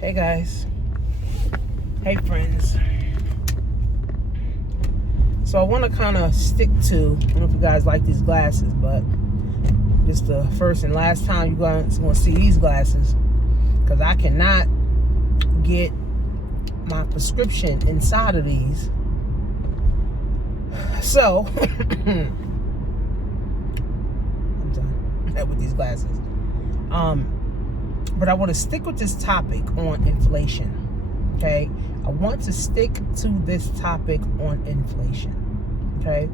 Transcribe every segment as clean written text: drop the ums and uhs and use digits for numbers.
Hey guys. Hey friends. So I want to kind of stick to, I don't know if you guys like these glasses, but it's the first and last time you guys going to see these glasses, because I cannot get my prescription inside of these. So I'm done with these glasses. But I want to stick with this topic on inflation. Okay, I want to stick to this topic on inflation. Okay,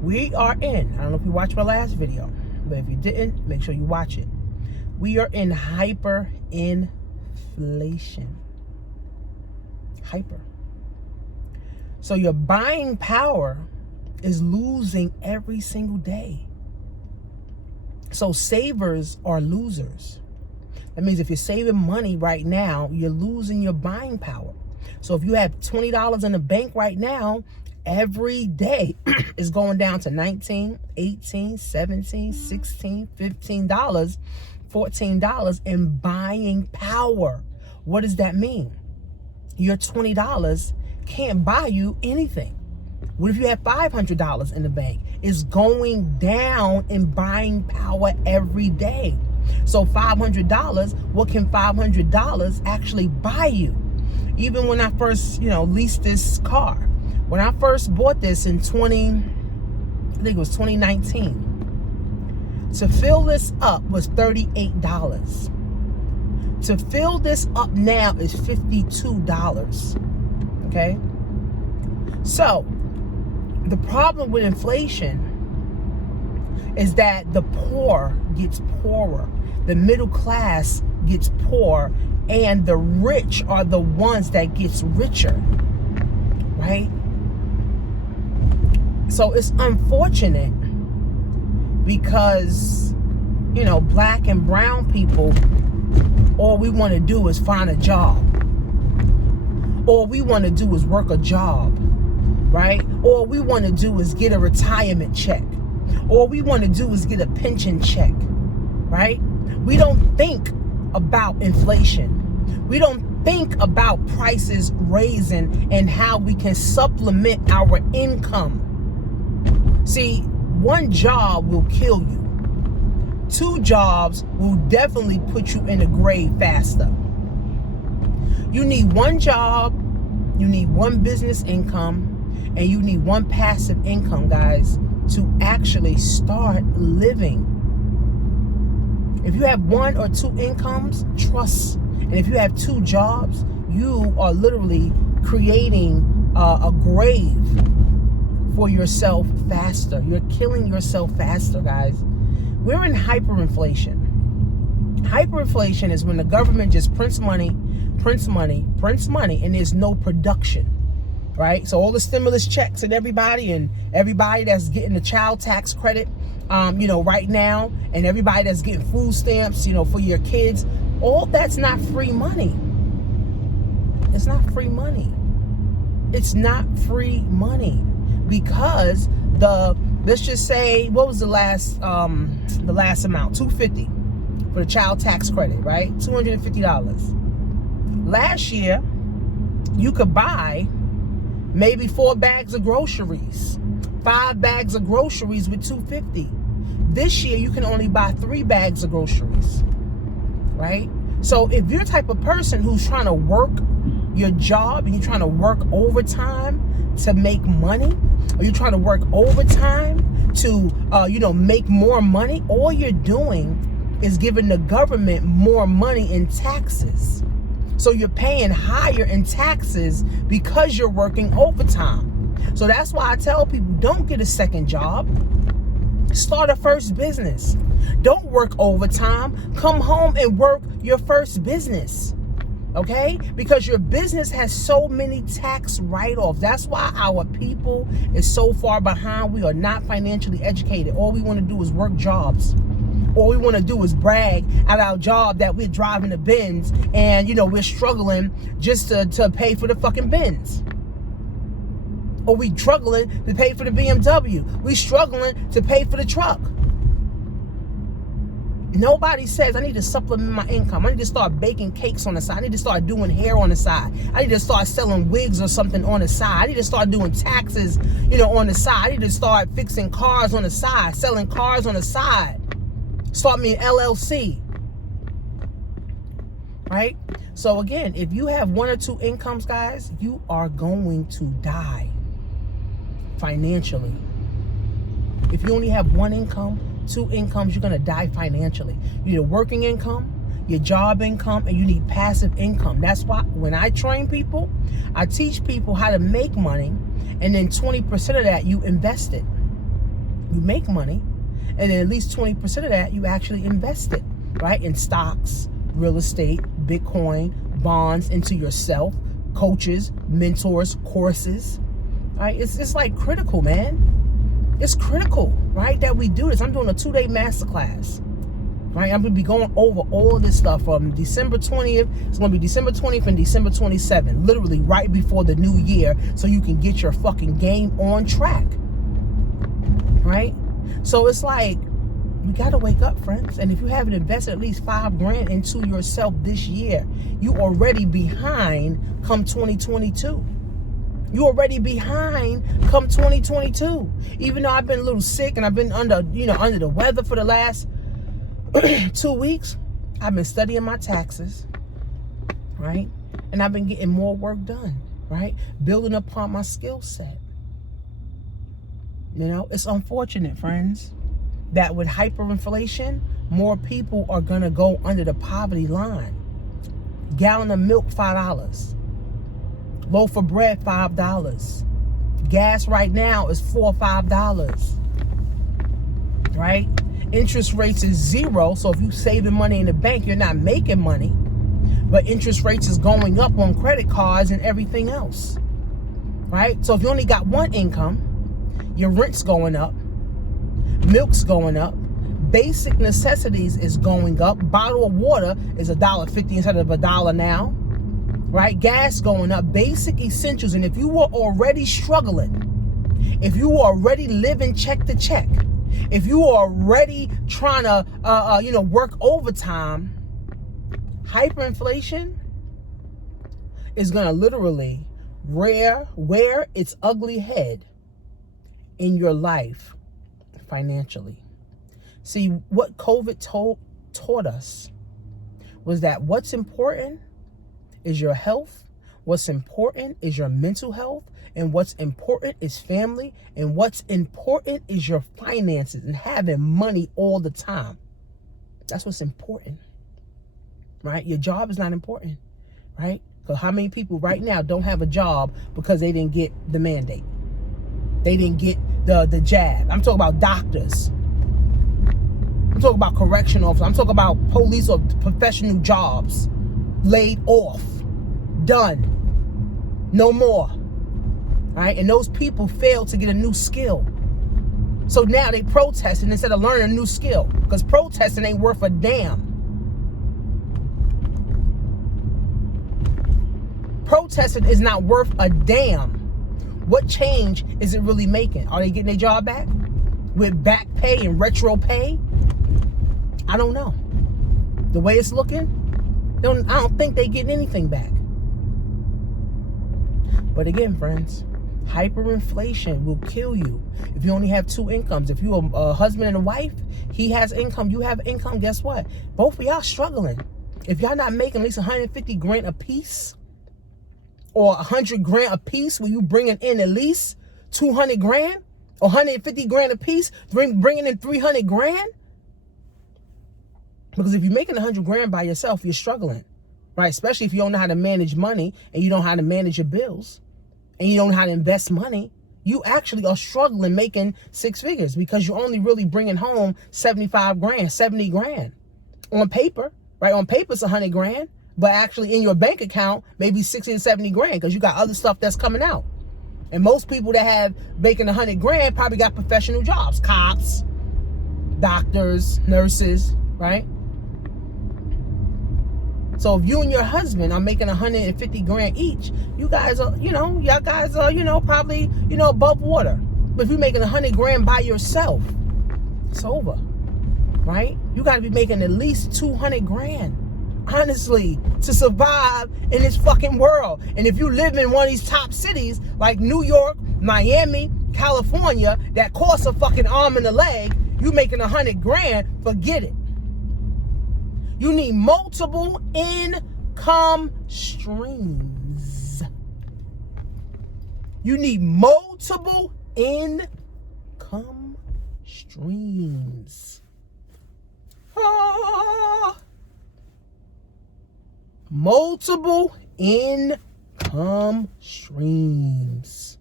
we are in, I don't know if you watched my last video, but if you didn't, make sure you watch it. We are in hyperinflation. Hyper. So your buying power is losing every single day. So savers are losers. That means if you're saving money right now, you're losing your buying power. So if you have $20 in the bank right now, every day is going down to $19, $18, $17, $16, $15, $14 in buying power. What does that mean? Your $20 can't buy you anything. What if you have $500 in the bank? It's going down in buying power every day. So $500, what can $500 actually buy you? Even when I first, leased this car, when I first bought this in 2019, to fill this up was $38. To fill this up now is $52. Okay? So, the problem with inflation is that the poor gets poorer, the middle class gets poor, and the rich are the ones that gets richer, right? So it's unfortunate because, black and brown people, all we want to do is find a job. All we want to do is work a job, right? All we want to do is get a retirement check. All we want to do is get a pension check, right? We don't think about inflation. We don't think about prices raising and how we can supplement our income. See, one job will kill you. 2 jobs will definitely put you in the grave faster. You need 1 job, you need 1 business income, and you need 1 passive income, guys, to actually start living. If you have 1 or 2 incomes, trust. And if you have 2 jobs, you are literally creating a grave for yourself faster. You're killing yourself faster, guys. We're in hyperinflation. Hyperinflation is when the government just prints money, and there's no production. Right? So all the stimulus checks and everybody that's getting the child tax credit, right now, and everybody that's getting food stamps, for your kids, all that's not free money. It's not free money. It's not free money because let's just say, what was the last amount? $250 for the child tax credit, right? $250. Last year, you could buy maybe 4 bags of groceries, 5 bags of groceries with $250. This year, you can only buy 3 bags of groceries, right? So if you're the type of person who's trying to work your job and you're trying to work overtime to make money, or you're trying to work overtime to, make more money, all you're doing is giving the government more money in taxes. So you're paying higher in taxes because you're working overtime. So that's why I tell people, don't get a second job. Start a first business. Don't work overtime. Come home and work your first business. Okay? Because your business has so many tax write-offs. That's why our people is so far behind. We are not financially educated. All we want to do is work jobs. All we want to do is brag at our job that we're driving the Benz and, we're struggling just to pay for the fucking Benz. Or we struggling to pay for the BMW. We struggling to pay for the truck. Nobody says I need to supplement my income. I need to start baking cakes on the side. I need to start doing hair on the side. I need to start selling wigs or something on the side. I need to start doing taxes, on the side. I need to start fixing cars on the side, selling cars on the side. Start me an LLC. Right? So again, if you have one or two incomes, guys, you are going to die financially. If you only have one income, two incomes, you're going to die financially. You need a working income, your job income, and you need passive income. That's why when I train people, I teach people how to make money, and then 20% of that you invest it. You make money, and then at least 20% of that you actually invest it, right? In stocks, real estate, Bitcoin, bonds, into yourself, coaches, mentors, courses, right? It's like critical, man. It's critical, right, that we do this. I'm doing a 2-day masterclass, right? I'm going to be going over all of this stuff from December 20th. It's going to be December 20th and December 27th, literally right before the new year, so you can get your fucking game on track, right? So it's like, you got to wake up, friends. And if you haven't invested at least $5,000 into yourself this year, you already behind come 2022. You already behind come 2022. Even though I've been a little sick and I've been under the weather for the last 2 weeks, I've been studying my taxes, right? And I've been getting more work done, right? Building upon my skill set. It's unfortunate, friends, that with hyperinflation, more people are going to go under the poverty line. Gallon of milk, $5. Loaf of bread, $5. Gas right now is $4 or $5. Right? Interest rates is 0. So if you're saving money in the bank, you're not making money. But interest rates is going up on credit cards and everything else. Right? So if you only got one income, your rent's going up. Milk's going up. Basic necessities is going up. Bottle of water is $1.50 instead of $1 now. Right? Gas going up. Basic essentials. And if you were already struggling, if you were already living check to check, if you were already trying to work overtime, hyperinflation is going to literally rear its ugly head in your life financially. See, what COVID taught us was that what's important is your health, what's important is your mental health, and what's important is family, and what's important is your finances and having money all the time. That's what's important, right? Your job is not important, right? Because how many people right now don't have a job because they didn't get the mandate? They didn't get the jab. I'm talking about doctors. I'm talking about correctional officers. I'm talking about police or professional jobs. Laid off. Done. No more. Right? And those people failed to get a new skill. So now they protesting instead of learning a new skill. Because protesting ain't worth a damn. Protesting is not worth a damn. What change is it really making? Are they getting their job back? With back pay and retro pay? I don't know. The way it's looking, I don't think they getting anything back. But again, friends, hyperinflation will kill you if you only have two incomes. If you're a husband and a wife, he has income, you have income, guess what? Both of y'all struggling. If y'all not making at least $150,000 a piece, or $100,000 a piece, where you bringing in at least $200,000 or $150,000 a piece, bringing in $300,000. Because if you're making $100,000 by yourself, you're struggling, right? Especially if you don't know how to manage money and you don't know how to manage your bills and you don't know how to invest money. You actually are struggling making 6 figures because you're only really bringing home $75,000, $70,000 on paper, right? On paper, it's $100,000. But actually in your bank account, maybe 60 and 70 grand because you got other stuff that's coming out. And most people that have making 100 grand probably got professional jobs, cops, doctors, nurses, right? So if you and your husband are making 150 grand each, you guys are, y'all guys are, probably, above water. But if you're making 100 grand by yourself, it's over, right? You got to be making at least 200 grand, honestly, to survive in this fucking world. And if you live in one of these top cities like New York, Miami, California, that costs a fucking arm and a leg, you making 100 grand, forget it. You need multiple income streams. You need multiple income streams. Multiple income streams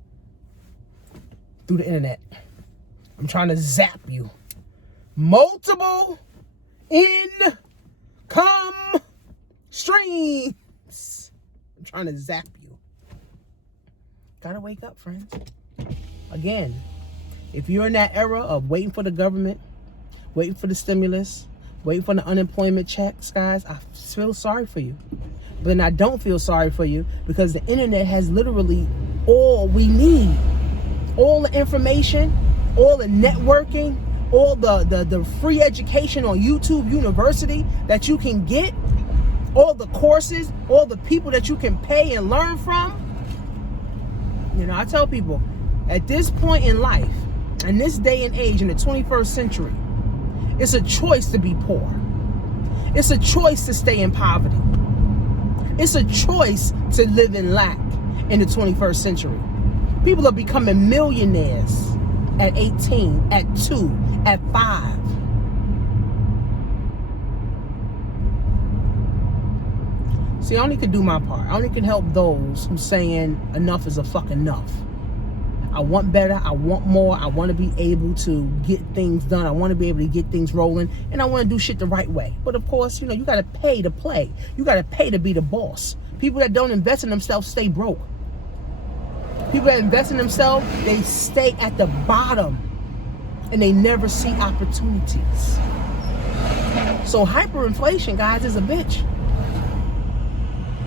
through the internet. I'm trying to zap you. Multiple income streams. I'm trying to zap you. Gotta wake up, friends. Again, if you're in that era of waiting for the government, waiting for the stimulus, waiting for the unemployment checks, guys, I feel sorry for you. But then I don't feel sorry for you because the internet has literally all we need. All the information, all the networking, all the free education on YouTube University that you can get, all the courses, all the people that you can pay and learn from. You know, I tell people, at this point in life, in this day and age, in the 21st century, it's a choice to be poor. It's a choice to stay in poverty. It's a choice to live in lack in the 21st century. People are becoming millionaires at 18, at 2, at 5. See, I only can do my part. I only can help those who's saying enough is a fucking enough. I want better. I want more. I want to be able to get things done. I want to be able to get things rolling. And I want to do shit the right way. But of course, you know, you got to pay to play. You got to pay to be the boss. People that don't invest in themselves stay broke. People that invest in themselves, they stay at the bottom. And they never see opportunities. So hyperinflation, guys, is a bitch.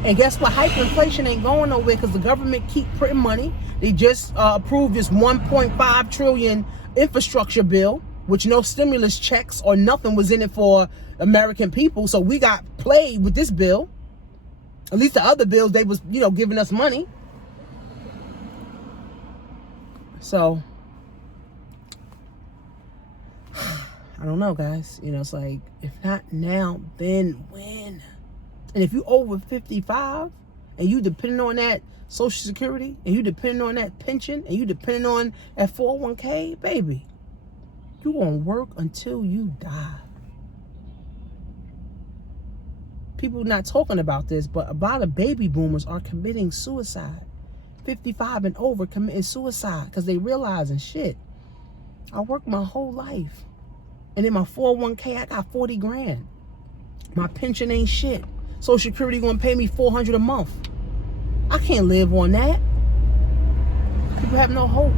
And guess what? Hyperinflation ain't going nowhere because the government keep printing money. They just approved this 1.5 trillion infrastructure bill, which no stimulus checks or nothing was in it for American people. So we got played with this bill. At least the other bills, they was, you know, giving us money. So I don't know, guys. You know, it's like, if not now, then when? And if you over 55 and you depending on that Social Security and you depending on that pension and you depending on that 401k, baby, you gonna work until you die. People not talking about this, but a lot of baby boomers are committing suicide. 55 and over committing suicide because they realizing, shit, I worked my whole life. And in my 401k, I got 40 grand. My pension ain't shit. Social Security gonna pay me $400 a month. I can't live on that. People have no hope.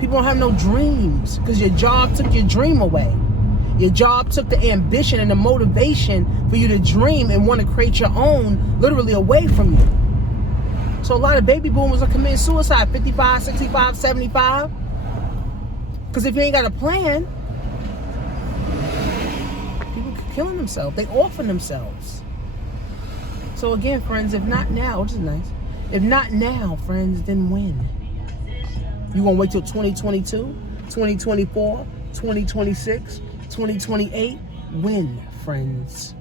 People don't have no dreams because your job took your dream away. Your job took the ambition and the motivation for you to dream and want to create your own literally away from you. So a lot of baby boomers are committing suicide, 55, 65, 75. Because if you ain't got a plan, killing themselves. They offer themselves. So again, friends, if not now, which is nice, if not now, friends, then when? You gonna wait till 2022, 2024, 2026, 2028? When, friends?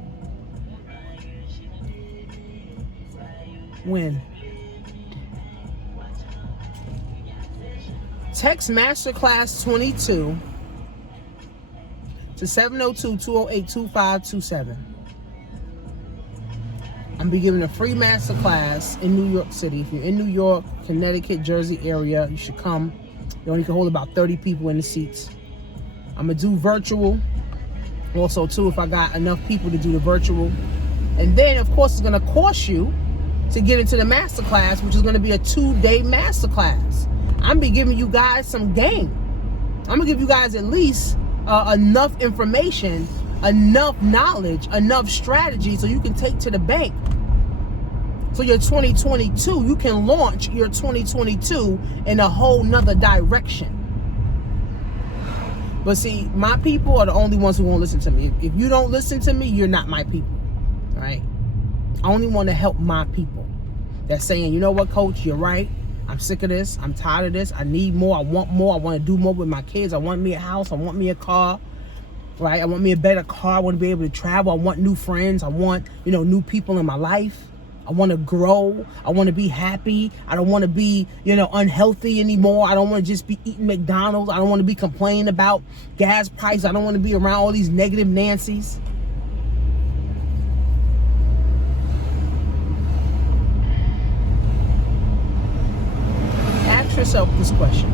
When? Text Masterclass 22 to 702-208-2527. I'm be giving a free masterclass in New York City. If you're in New York, Connecticut, Jersey area, you should come. You only can hold about 30 people in the seats. I'm gonna do virtual also too if I got enough people to do the virtual. And then of course it's gonna cost you to get into the masterclass, which is gonna be a 2-day masterclass. I'm gonna be giving you guys some game. I'm gonna give you guys at least enough information, enough knowledge, enough strategy so you can take to the bank. So your 2022, you can launch your 2022 in a whole nother direction. But see, my people are the only ones who won't listen to me. If you don't listen to me, you're not my people, right? I only want to help my people. That's saying, you know what, coach, you're right. I'm sick of this. I'm tired of this. I need more. I want more. I want to do more with my kids. I want me a house. I want me a car, right? I want me a better car. I want to be able to travel. I want new friends. I want, new people in my life. I want to grow. I want to be happy. I don't want to be, unhealthy anymore. I don't want to just be eating McDonald's. I don't want to be complaining about gas prices. I don't want to be around all these negative Nancys. Ask yourself this question.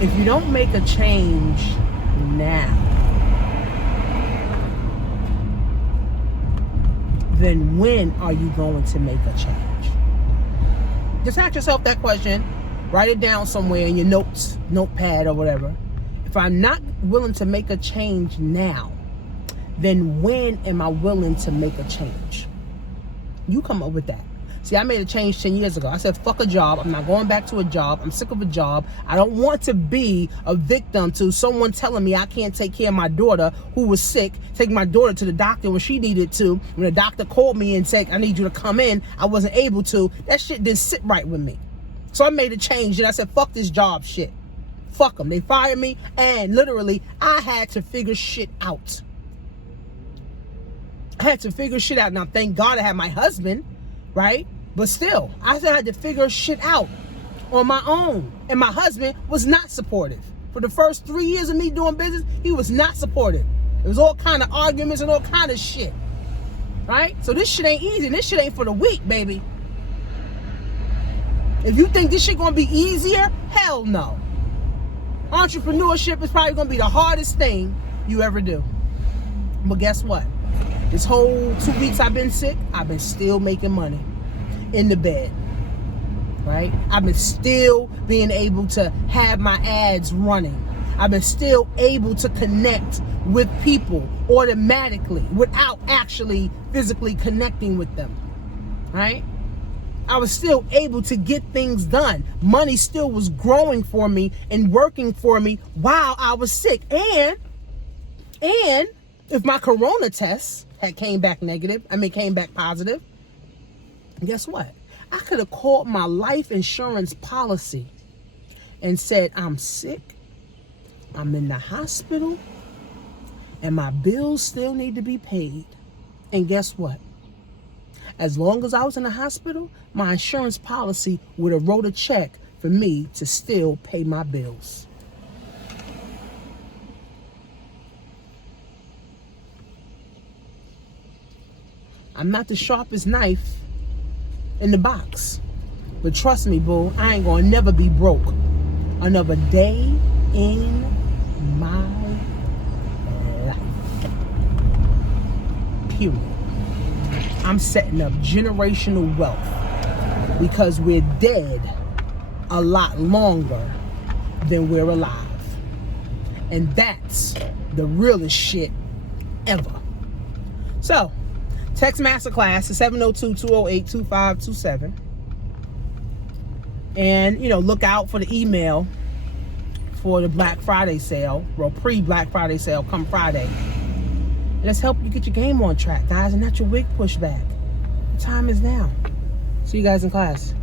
If you don't make a change now, then when are you going to make a change? Just ask yourself that question. Write it down somewhere in your notes, notepad or whatever. If I'm not willing to make a change now, then when am I willing to make a change? You come up with that. See, I made a change 10 years ago. I said, fuck a job. I'm not going back to a job. I'm sick of a job. I don't want to be a victim to someone telling me I can't take care of my daughter who was sick, take my daughter to the doctor when she needed to. When the doctor called me and said, I need you to come in, I wasn't able to. That shit didn't sit right with me. So I made a change and I said, fuck this job shit. Fuck them. They fired me and literally I had to figure shit out. I had to figure shit out. Now, thank God I had my husband, right? But still, I still had to figure shit out on my own. And my husband was not supportive. For the first 3 years of me doing business, he was not supportive. It was all kind of arguments and all kind of shit. Right? So this shit ain't easy. This shit ain't for the weak, baby. If you think this shit gonna be easier, hell no. Entrepreneurship is probably gonna be the hardest thing you ever do. But guess what? This whole 2 weeks I've been sick, I've been still making money. In the bed, right? I've been still being able to have my ads running. I've been still able to connect with people automatically without actually physically connecting with them, right? I was still able to get things done. Money still was growing for me and working for me while I was sick. And if my corona test had came back positive, guess what? I could have called my life insurance policy and said, I'm sick, I'm in the hospital, and my bills still need to be paid. And guess what? As long as I was in the hospital, my insurance policy would have wrote a check for me to still pay my bills. I'm not the sharpest knife in the box. But trust me, boo, I ain't gonna never be broke another day in my life. Period. I'm setting up generational wealth because we're dead a lot longer than we're alive. And that's the realest shit ever. So, text Masterclass to 702-208-2527. And, look out for the email for the Black Friday sale, or pre-Black Friday sale come Friday. And let's help you get your game on track, guys, and not your wig pushback. The time is now. See you guys in class.